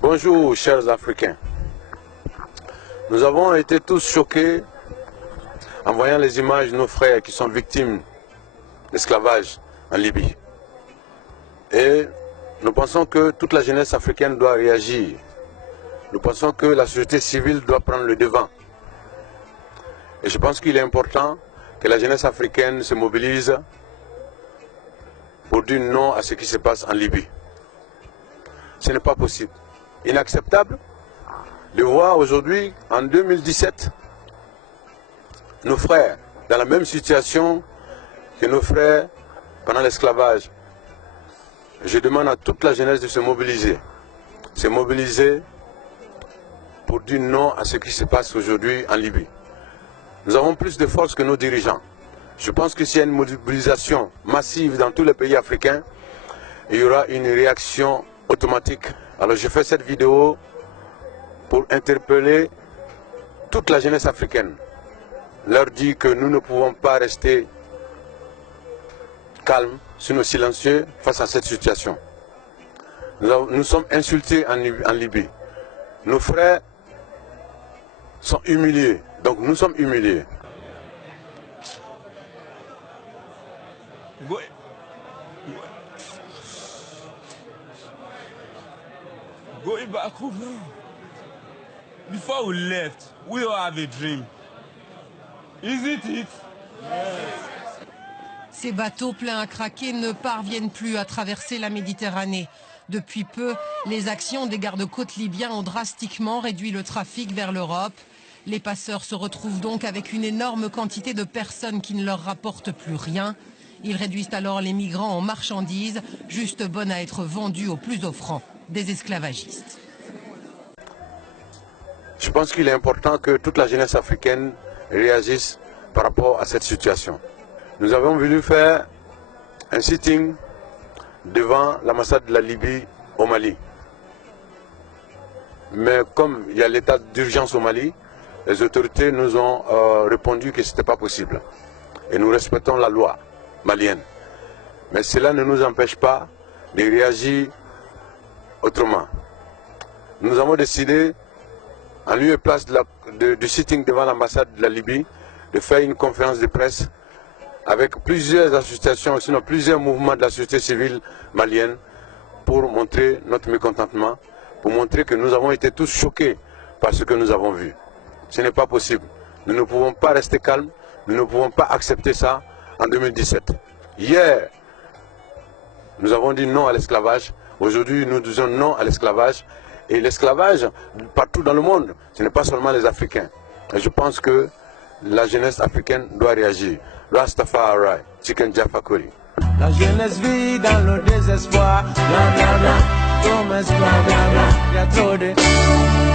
Bonjour chers Africains. Nous avons été tous choqués en voyant les images de nos frères qui sont victimes d'esclavage en Libye. Et nous pensons que toute la jeunesse africaine doit réagir. Nous pensons que la société civile doit prendre le devant. Et je pense qu'il est important que la jeunesse africaine se mobilise pour dire non à ce qui se passe en Libye. Ce n'est pas possible. Inacceptable de voir aujourd'hui, en 2017, nos frères dans la même situation que nos frères pendant l'esclavage. Je demande à toute la jeunesse de se mobiliser pour dire non à ce qui se passe aujourd'hui en Libye. Nous avons plus de force que nos dirigeants. Je pense que s'il y a une mobilisation massive dans tous les pays africains, il y aura une réaction automatique. Alors je fais cette vidéo pour interpeller toute la jeunesse africaine. Leur dire que nous ne pouvons pas rester calmes, sinon silencieux face à cette situation. Nous sommes insultés en Libye. Nos frères sont humiliés, donc nous sommes humiliés. Going back home now. Before we left, we all have a dream. Isn't it? Yes. Ces bateaux pleins à craquer ne parviennent plus à traverser la Méditerranée. Depuis peu, les actions des gardes-côtes libyens ont drastiquement réduit le trafic vers l'Europe. Les passeurs se retrouvent donc avec une énorme quantité de personnes qui ne leur rapportent plus rien. Ils réduisent alors les migrants en marchandises, juste bonnes à être vendues au plus offrant, des esclavagistes. Je pense qu'il est important que toute la jeunesse africaine réagisse par rapport à cette situation. Nous avons voulu faire un sitting devant l'ambassade de la Libye au Mali. Mais comme il y a l'état d'urgence au Mali, les autorités nous ont répondu que ce n'était pas possible. Et nous respectons la loi malienne. Mais cela ne nous empêche pas de réagir autrement. Nous avons décidé, en lieu et place du sitting devant l'ambassade de la Libye, de faire une conférence de presse avec plusieurs associations, sinon plusieurs mouvements de la société civile malienne, pour montrer notre mécontentement, pour montrer que nous avons été tous choqués par ce que nous avons vu. Ce n'est pas possible. Nous ne pouvons pas rester calmes, nous ne pouvons pas accepter ça en 2017. Hier, nous avons dit non à l'esclavage. Aujourd'hui, nous disons non à l'esclavage. Et l'esclavage, partout dans le monde, ce n'est pas seulement les Africains. Et je pense que la jeunesse africaine doit réagir. Rastafari, Chicken Jaffa Koli. La jeunesse vit dans le désespoir. Bla bla bla, comme esclave, bla bla, y a trop de...